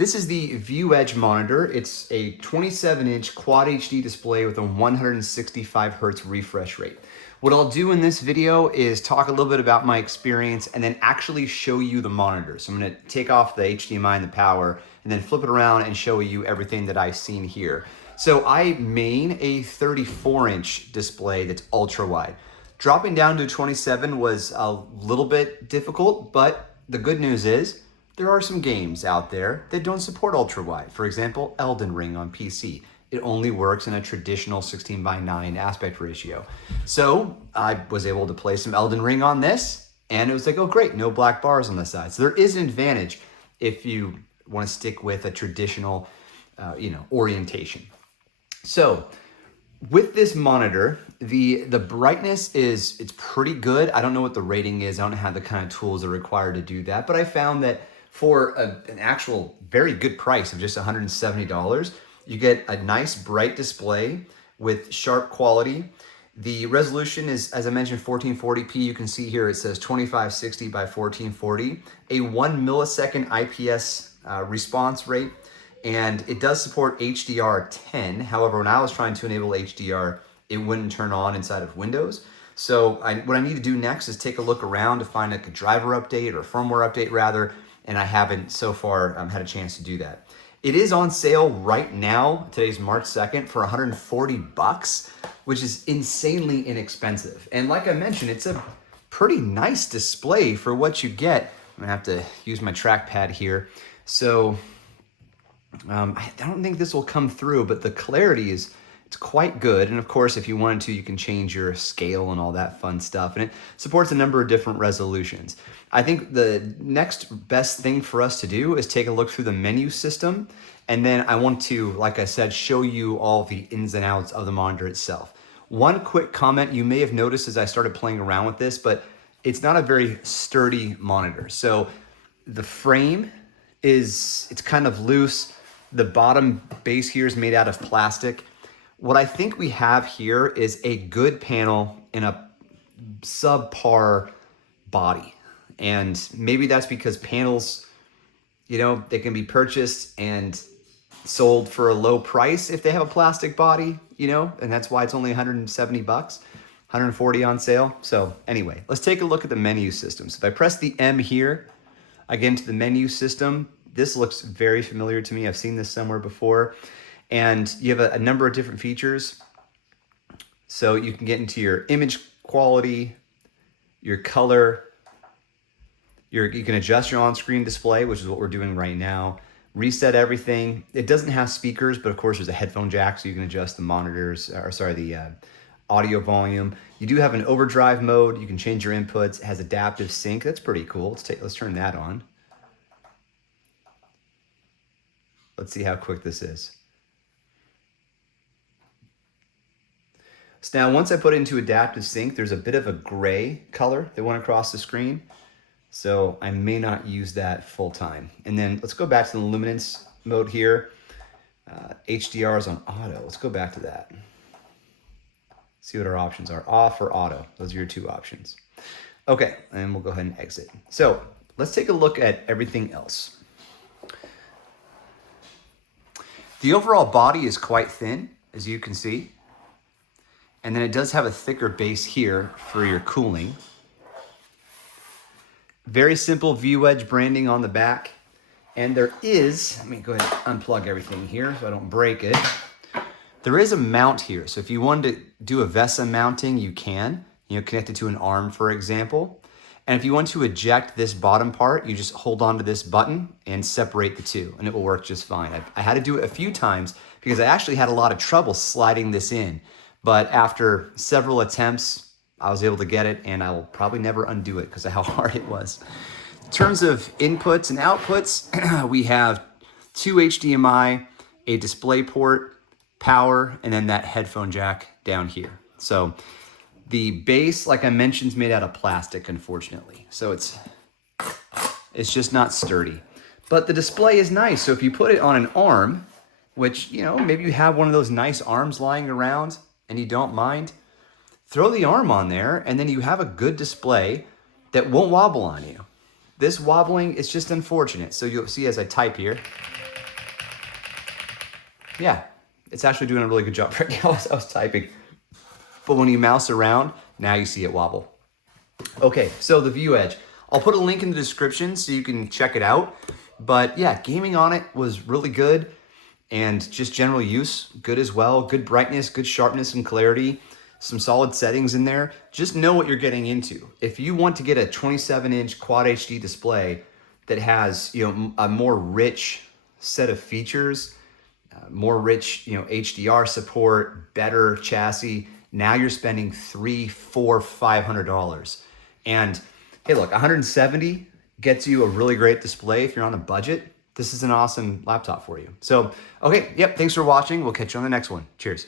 This is the Viewedge monitor. It's a 27-inch Quad HD display with a 165 Hertz refresh rate. What I'll do in this video is talk a little bit about my experience and then actually show you the monitor. So I'm gonna take off the HDMI and the power and then flip it around and show you everything that I've seen here. So I main a 34-inch display that's ultra wide. Dropping down to 27 was a little bit difficult, but the good news is there are some games out there that don't support ultra wide. For example, Elden Ring on PC. It only works in a traditional 16:9 aspect ratio. So I was able to play some Elden Ring on this, and it was like, oh great, no black bars on the side. So there is an advantage if you want to stick with a traditional, orientation. So with this monitor, the brightness it's pretty good. I don't know what the rating is. I don't have the kind of tools that are required to do that, but I found that for an actual very good price of just $170, you get a nice bright display with sharp quality. The resolution is, as I mentioned, 1440p. You can see here it says 2560 by 1440, a 1 millisecond IPS response rate, and it does support HDR10. However, when I was trying to enable HDR, it wouldn't turn on inside of Windows. So what I need to do next is take a look around to find like a driver update or a firmware update rather, and I haven't so far had a chance to do that. It is on sale right now, today's March 2nd, for $140, which is insanely inexpensive. And like I mentioned, it's a pretty nice display for what you get. I'm gonna have to use my trackpad here. So I don't think this will come through, but the clarity it's quite good. And of course, if you wanted to, you can change your scale and all that fun stuff. And it supports a number of different resolutions. I think the next best thing for us to do is take a look through the menu system. And then I want to, like I said, show you all the ins and outs of the monitor itself. One quick comment you may have noticed as I started playing around with this, but it's not a very sturdy monitor. So the frame it's kind of loose. The bottom base here is made out of plastic. What I think we have here is a good panel in a subpar body. And maybe that's because panels, they can be purchased and sold for a low price if they have a plastic body, and that's why it's only $170, 140 on sale. So anyway, let's take a look at the menu system. So if I press the M here, I get into the menu system. This looks very familiar to me. I've seen this somewhere before. And you have a number of different features. So you can get into your image quality, your color, you can adjust your on-screen display, which is what we're doing right now. Reset everything. It doesn't have speakers, but of course there's a headphone jack, so you can adjust the the audio volume. You do have an overdrive mode. You can change your inputs. It has adaptive sync. That's pretty cool. Let's turn that on. Let's see how quick this is. So now once I put it into adaptive sync, there's a bit of a gray color that went across the screen. So I may not use that full time. And then let's go back to the luminance mode here. HDR is on auto. Let's go back to that. See what our options are. Off or auto. Those are your two options. Okay, and we'll go ahead and exit. So let's take a look at everything else. The overall body is quite thin, as you can see. And then it does have a thicker base here for your cooling. Very simple Viewedge branding on the back. And there is, let me go ahead and unplug everything here so I don't break it. There is a mount here. So if you wanted to do a VESA mounting, you can. Connect it to an arm, for example. And if you want to eject this bottom part, you just hold on to this button and separate the two, and it will work just fine. I had to do it a few times because I actually had a lot of trouble sliding this in. But after several attempts, I was able to get it, and I will probably never undo it because of how hard it was. In terms of inputs and outputs, we have two HDMI, a display port, power, and then that headphone jack down here. So the base, like I mentioned, is made out of plastic, unfortunately. So it's just not sturdy. But the display is nice. So if you put it on an arm, which, maybe you have one of those nice arms lying around and you don't mind, throw the arm on there and then you have a good display that won't wobble on you. This wobbling is just unfortunate. So you'll see as I type here, Yeah, it's actually doing a really good job right now as I was typing. But when you mouse around, now you see it wobble. Okay, so the Viewedge. I'll put a link in the description so you can check it out. But yeah, gaming on it was really good, and just general use, good as well. Good brightness, good sharpness and clarity, some solid settings in there. Just know what you're getting into. If you want to get a 27-inch Quad HD display that has, you know, a more rich set of features, more rich, you know, HDR support, better chassis, now you're spending $300, $400, $500. And hey, look, 170 gets you a really great display if you're on a budget. This is an awesome laptop for you. So, okay, yep, thanks for watching. We'll catch you on the next one. Cheers.